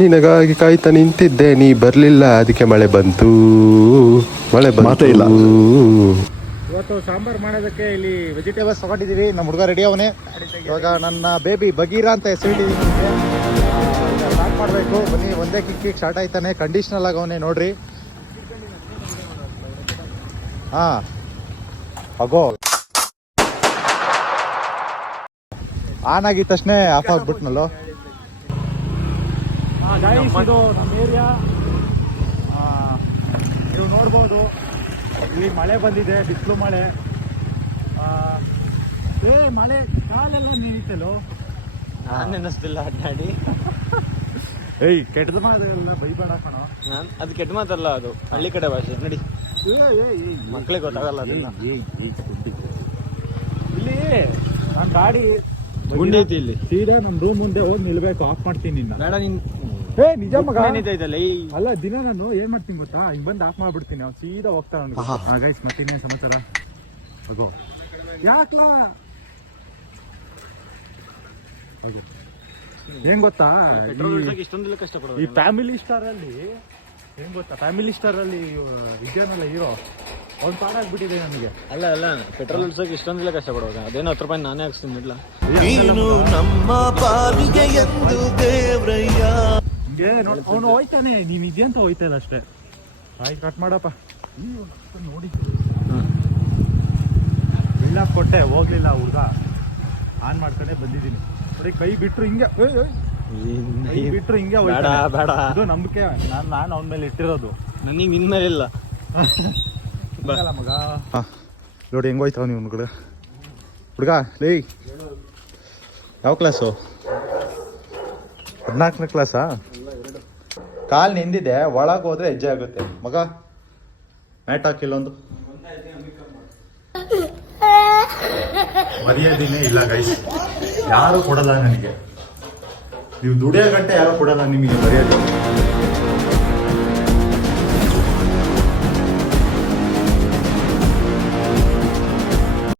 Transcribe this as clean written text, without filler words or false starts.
ನಿನಗಾಗಿ ಕಾಯ್ತಾ ನಿಂತಿದ್ದೆ, ನೀ ಬರ್ಲಿಲ್ಲ, ಅದಕ್ಕೆ ಮಳೆ ಬಂತು. ಮಾತೇ ಇಲ್ಲ. ಇವತ್ತು ಸಾಂಬಾರ್ ಮಾಡೋದಕ್ಕೆ ಇಲ್ಲಿ ವೆಜಿಟೇಬಲ್ಸ್ ತಗೊಂಡಿದ್ದೀವಿ. ನಮ್ಮ ಹುಡುಗ ರೆಡಿ ಅವನೇ. ಇವಾಗ ನನ್ನ ಬೇಬಿ ಬಗೀರಾ ಅಂತ ಹೆಸರಿಟ್ಟಿದ್ದೀನಿ. ಸ್ಟಾರ್ಟ್ ಮಾಡಬೇಕು. ಬನ್ನಿ, ಒಂದೇ ಕಿಕ್ ಸ್ಟಾರ್ಟ್ ಆಯ್ತಾನೆ. ಕಂಡೀಷನಲ್ ಆಗವನೇ ನೋಡ್ರಿ. ಹಾಂ ಅಗೋ ಆನ್ ಆಗಿದ ತಕ್ಷಣ ಆಫ್ ಆಗ್ಬಿಟ್ನಲ್ಲೋ. ಇದು ನಮ್ಮ ಏರಿಯಾ ನೀವು ನೋಡ್ಬೋದು. ಇಲ್ಲಿ ಮಳೆ ಬಂದಿದೆ, ಬಿಸಿಲು ಮಳೆ. ಮಳೆ ಕಾಲೆಲ್ಲ ನೀರಿತ್ತಲ್ಲೋ. ನಾನು ನೆನೆಸ್ತಿಲ್ಲ ಅಡ್ಡಾಡಿ. ಏಯ್ ಕೆಟ್ಟದ ಮಾತೆಲ್ಲ ಬೈಬೇಡ ಕಣೋ. ಅದು ಕೆಟ್ಟ ಮಾತಲ್ಲ, ಅದು ಹಳ್ಳಿ ಕಡೆ ಭಾಷೆ. ನಡಿ, ಮಕ್ಳಿಗೆ ಗೊತ್ತಾಗಲ್ಲ ಅದನ್ನ. ಇಲ್ಲಿ ನನ್ನ ಗಾಡಿ ಗುಂಡಿ ಐತಿ ಇಲ್ಲಿ, ಸೀದಾ ನಮ್ಮ ರೂಮ್ ಮುಂದೆ ಹೋಗಿ ನಿಲ್ಬೇಕು. ಆಫ್ ಮಾಡ್ತೀನಿ ನಿನ್ನ. ಬೇಡ ನಿನ್ ನಿಜ ಮಗ. ಐತಲ್ಲ ಅಲ್ಲ, ದಿನ ನಾನು ಏನ್ ಮಾಡ್ತೀನಿ ಗೊತ್ತಾ, ಹಿಂಗ್ ಬಂದು ಆಫ್ ಮಾಡ್ಬಿಡ್ತೀನಿ. ಅವ್ನು ಸೀದಾ ಹೋಗ್ತಾನೆ. ಗೈಸ್, ಮತ್ತೆ ಸಮಾಚಾರ ಹೋಗೋ. ಯಾಕ್ಲಾ ಹೋಗು. ಏನ್ ಗೊತ್ತಾ, ಇಷ್ಟೊಂದಿಲ್ಲ ಕಷ್ಟಪಡೋದು. ಈ ಫ್ಯಾಮಿಲಿ ಸ್ಟಾರ್ ಅಲ್ಲಿ ಏನ್ ಗೊತ್ತಾ, ಫ್ಯಾಮಿಲಿ ಸ್ಟಾರ್ ಅಲ್ಲಿ ವಿದ್ಯಾನಲ್ಲ ಹೀರೋ, ಅವ್ನು ಪಾಡಾಗ್ಬಿಟ್ಟಿದೆ ನನಗೆ. ಅಲ್ಲ ಪೆಟ್ರೋಲ್ ಇಳ್ಸೋಕೆ ಇಷ್ಟೊಂದಿಲ್ಲ ಕಷ್ಟಪಡೋದು. ಅದೇನೋ 10 ರೂಪಾಯಿ ನಾನೇ ಹಾಕ್ಸ್ತೀನಿ ಇಡ್ಲ. ನೀನು ನಮ್ಮ ಪಾಲಿಗೆ ಎಂದು ದೇವ್ರಯ್ಯ. ಅವನು ಹೋಯ್ತಾನೆ, ನೀನ್ ಇದೆಯಂತ ಹೋಯ್ತಾ ಇಲ್ಲ ಅಷ್ಟೇ. ಆಯ್ತು, ಕಟ್ ಮಾಡಪ್ಪ. ನೋಡಿ ಬೀಳಾಕ್ ಕೊಟ್ಟೆ, ಹೋಗ್ಲಿಲ್ಲ ಹುಡುಗ. ಆನ್ ಮಾಡ್ಕೊಂಡೆ ಬಂದಿದ್ದೀನಿ. ಬರೀ ಕೈ ಬಿಟ್ರು ಹಿಂಗೆ, ಕೈ ಬಿಟ್ರು ಹಿಂಗೆ ಬೇಡ. ಅದು ನಂಬಿಕೆ. ನಾನು ಅವನ ಮೇಲೆ ಇಟ್ಟಿರೋದು. ನನಗೆ ನಿನ್ ಮೇಲೆ ಇಲ್ಲ ಮಗ. ನೋಡಿ ಹೆಂಗ್ ಹೋಯ್ತಾವ ನೀವು ಹುಡುಗ. ಲೇ, ಯಾವ ಕ್ಲಾಸು? 14ನೇ ಕ್ಲಾಸಾ? ಕಾಲ್ ನಿಂದಿದೆ, ಒಳಗೆ ಹೋದ್ರೆ ಹೆಜ್ಜೆ ಆಗುತ್ತೆ ಮಗ. ಮ್ಯಾಟ್ ಹಾಕಿಲ್ಲೊಂದು ಮರ್ಯಾದಿನೇ ಇಲ್ಲ ಗೈಸ್. ಯಾರು ಕೊಡಲ್ಲ ನನಗೆ. ನೀವು ದುಡಿಯೋ ಗಂಟೆ ಯಾರು ಕೊಡಲ್ಲ ನಿಮಗೆ ಮರ್ಯಾದೆ.